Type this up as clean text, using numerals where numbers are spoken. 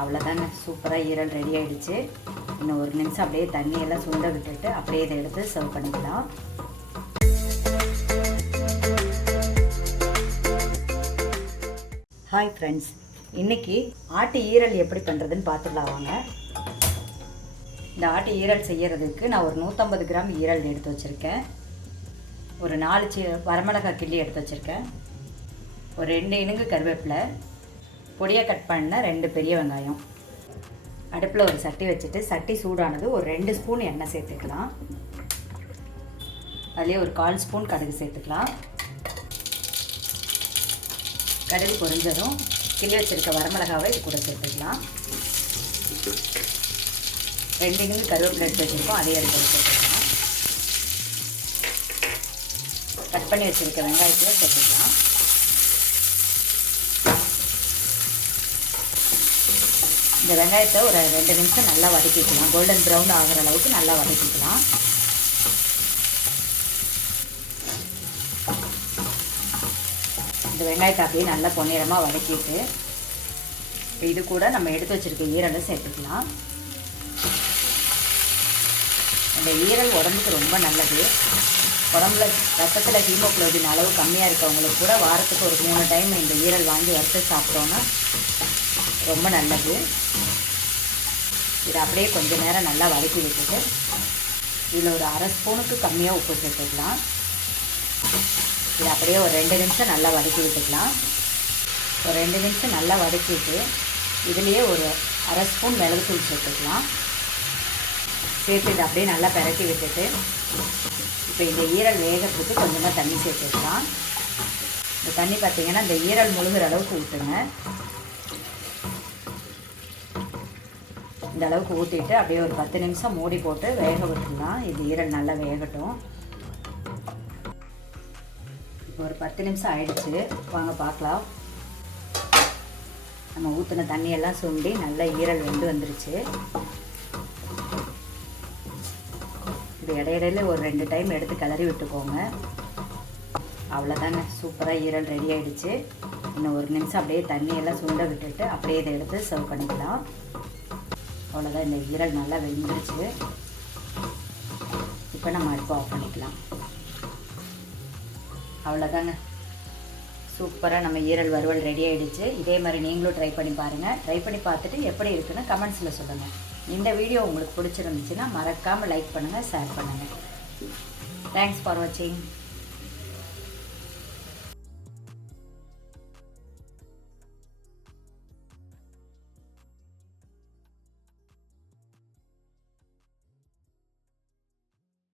அவ்வளோதாங்க, சூப்பராக ஈரல் ரெடி ஆகிடுச்சு. இன்னும் ஒரு நிமிஷம் அப்படியே தண்ணியெல்லாம் சுண்ட விட்டுட்டு அப்படியே இதை எடுத்து சர்வ் பண்ணிக்கலாம். ஹாய் ஃப்ரெண்ட்ஸ், இன்றைக்கி ஆட்டு ஈரல் எப்படி பண்ணுறதுன்னு பார்த்துக்கலாம் வாங்க. இந்த ஆட்டு ஈரல் செய்கிறதுக்கு நான் ஒரு 150 கிராம் ஈரல் எடுத்து வச்சுருக்கேன். ஒரு 4 வரமிளகாய் கிள்ளி எடுத்து வச்சுருக்கேன். ஒரு 2 இனுங்கு கருவேப்பிலை, பொடியாக கட் பண்ண 2 பெரிய வெங்காயம். அடுப்பில் ஒரு சட்டி வச்சுட்டு சட்டி சூடானது ஒரு 2 ஸ்பூன் எண்ணெய் சேர்த்துக்கலாம். அதிலே ஒரு 1/4 ஸ்பூன் கடுகு சேர்த்துக்கலாம். கடுகு பொரிஞ்சதும் கிள்ளி வச்சுருக்க வரமிளகாவை இது கூட சேர்த்துக்கலாம். 2 இனுங்கு கருவேப்பிலை எடுத்து வச்சுருக்கோம், அதே எடுத்து சேர்த்துக்கலாம். கட் பண்ணி வச்சுருக்க வெங்காயத்தில் சேர்த்துக்கலாம். இந்த வெங்காயத்தை ஒரு 2 நிமிஷம் நல்லா வதக்கிக்கலாம். கோல்டன் ப்ரௌன் ஆகிற அளவுக்கு நல்லா வதக்கிக்கலாம். இந்த வெங்காயத்தை அப்படியே நல்லா பொன்னிறமாக வதக்கிட்டு இது கூட நம்ம எடுத்து வச்சுருக்க ஈரலை சேர்த்துக்கலாம். இந்த ஈரல் உடம்புக்கு ரொம்ப நல்லது. உடம்புல ரத்தத்தில் ஹீமோக்ளோபின் அளவு கம்மியாக இருக்கவங்களுக்கு கூட வாரத்துக்கு ஒரு 3 டைம் இந்த ஈரல் வாங்கி வறுத்து சாப்பிட்டோன்னா ரொம்ப நல்லது. இதை அப்படியே கொஞ்சம் நேரம் நல்லா வதக்கி விட்டுட்டு இதில் ஒரு 1/2 ஸ்பூனுக்கு கம்மியாக உப்பு சேர்த்துக்கலாம். இதை அப்படியே ஒரு 2 நிமிஷம் நல்லா வதக்கி விட்டுக்கலாம். ஒரு 2 நிமிஷம் நல்லா வதக்கிட்டு இதுலேயே ஒரு 1/2 ஸ்பூன் மிளகுத்தூள் சேர்த்துக்கலாம். சேர்த்து இதை அப்படியே நல்லா பெரட்டி விட்டுட்டு இப்போ இந்த ஈரல் வேகிறதுக்கு கொஞ்சமாக தண்ணி சேர்த்துக்கலாம். இந்த தண்ணி பார்த்திங்கன்னா இந்த ஈரல் முழுகிற அளவுக்கு ஊற்றுங்க. இந்த அளவுக்கு ஊற்றிட்டு அப்படியே ஒரு 10 நிமிஷம் மூடி போட்டு வேக விட்டுடலாம். இது ஈரல் நல்லா வேகட்டும். இப்போ ஒரு 10 நிமிஷம் ஆயிடுச்சு, வாங்க பார்க்கலாம். நம்ம ஊற்றின தண்ணியெல்லாம் சுண்டி நல்லா ஈரல் வெந்து வந்துருச்சு. இது இடையிடையில் ஒரு 2 டைம் எடுத்து கிளறி விட்டுக்கோங்க. அவ்வளோதாங்க, சூப்பராக ஈரல் ரெடி ஆகிடுச்சு. இன்னும் ஒரு நிமிஷம் அப்படியே தண்ணியெல்லாம் சுண்ட விட்டுட்டு அப்படியே இதை எடுத்து சர்வ் பண்ணிக்கலாம். அவ்வளோதான், இந்த ஈரல் நல்லா வெந்துருச்சு. இப்போ நம்ம அடுப்பை ஆஃப் பண்ணிக்கலாம். அவ்வளோதாங்க, சூப்பராக நம்ம ஈரல் வறுவல் ரெடி ஆகிடுச்சு. இதே மாதிரி நீங்களும் ட்ரை பண்ணி பாருங்கள். ட்ரை பண்ணி பார்த்துட்டு எப்படி இருக்குன்னு கமெண்ட்ஸில் சொல்லுங்கள். இந்த வீடியோ உங்களுக்கு பிடிச்சிருந்துச்சுன்னா மறக்காமல் லைக் பண்ணுங்கள், ஷேர் பண்ணுங்கள். தேங்க்ஸ் ஃபார் வாட்சிங்.